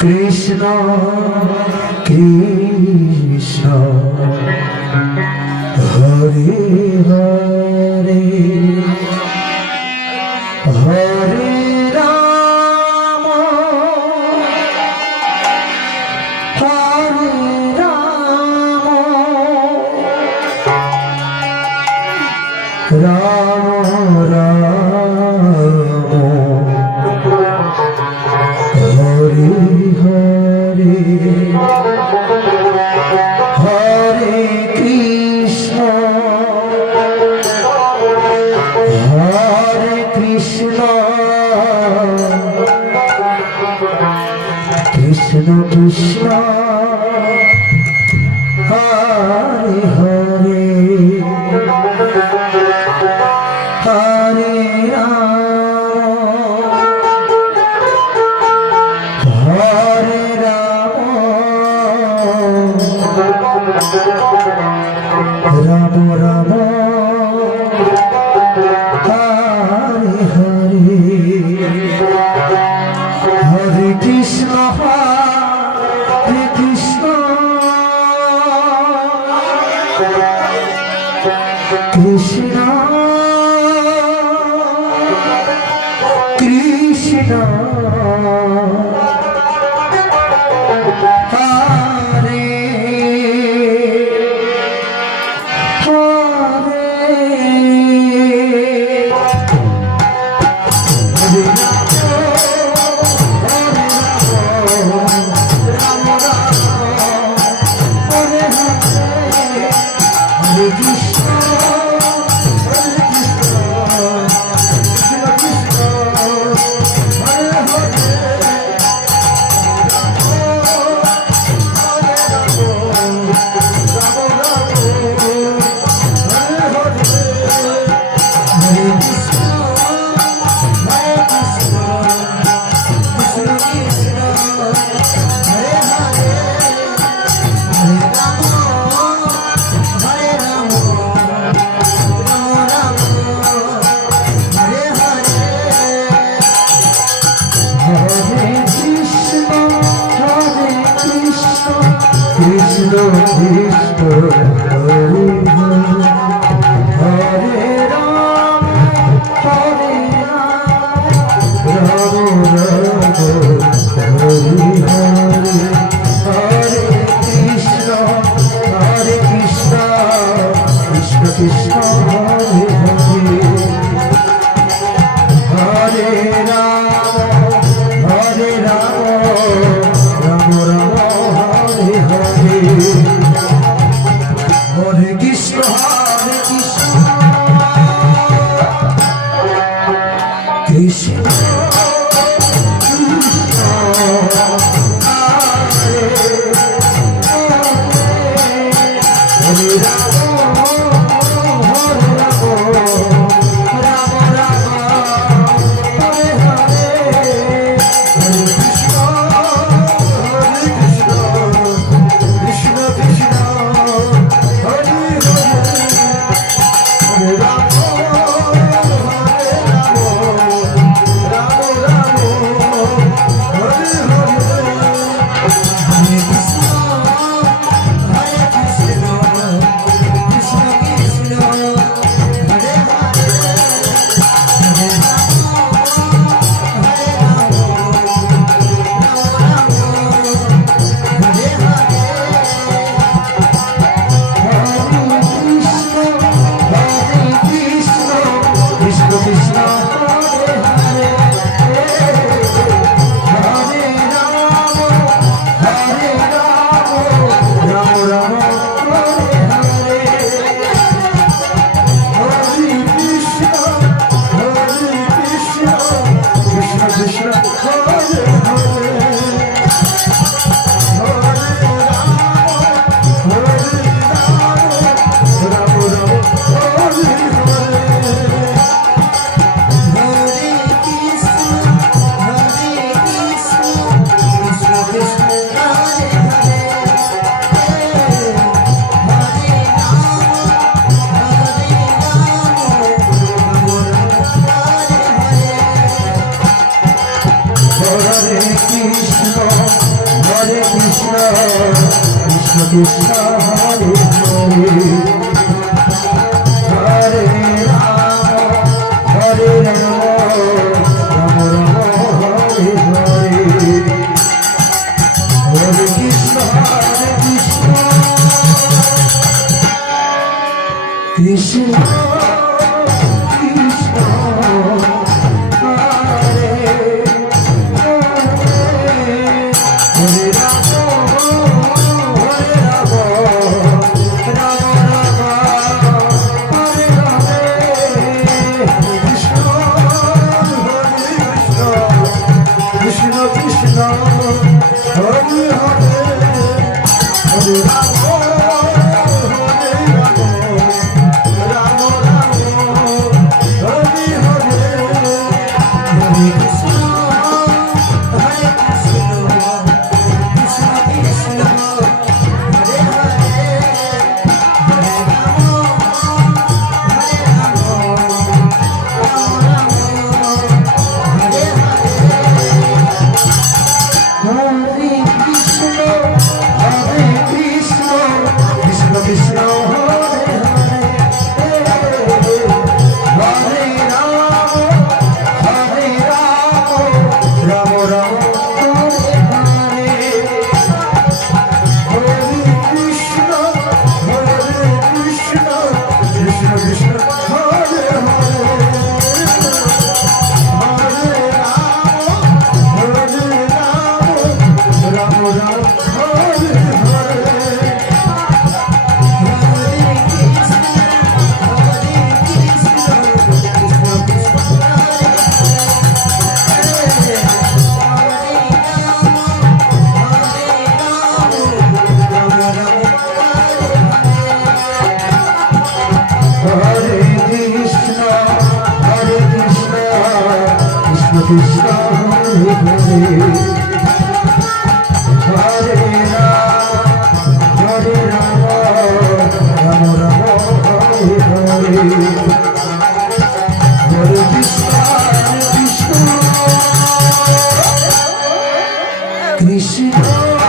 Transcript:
Krishna Krishna Hare Hare Hare Ram Hare Ram Ram Ram Hare Hare Hare Krishna Krishna Krishna Hare Hare Hare Ram Hare Ram Ram Ram Hare Hare Hare Krishna Hare Krishna Krishna Krishna Hare Krishna Krishna Hare Hare Ram Hare Ram Ram Ram Hare Hare Hare Krishna Krishna Krishna Hare Hare Hare Ram Hare Ram Ram Ram Hare Krishna Krishna Hare Ram Krishna Krishna Hare Hare Hare Ram Hare Ram Ram Ram Hare Hare Hare Krishna Krishna Krishna Hare Hare Ram Hare Ram Ram Ram Hare Hare Krishna Hare Krishna Krishna Krishna Hare Hare Hare Ram Krishna Hare Hare Hare Ram Ram Ram Hare Hare Hare Krishna Krishna Krishna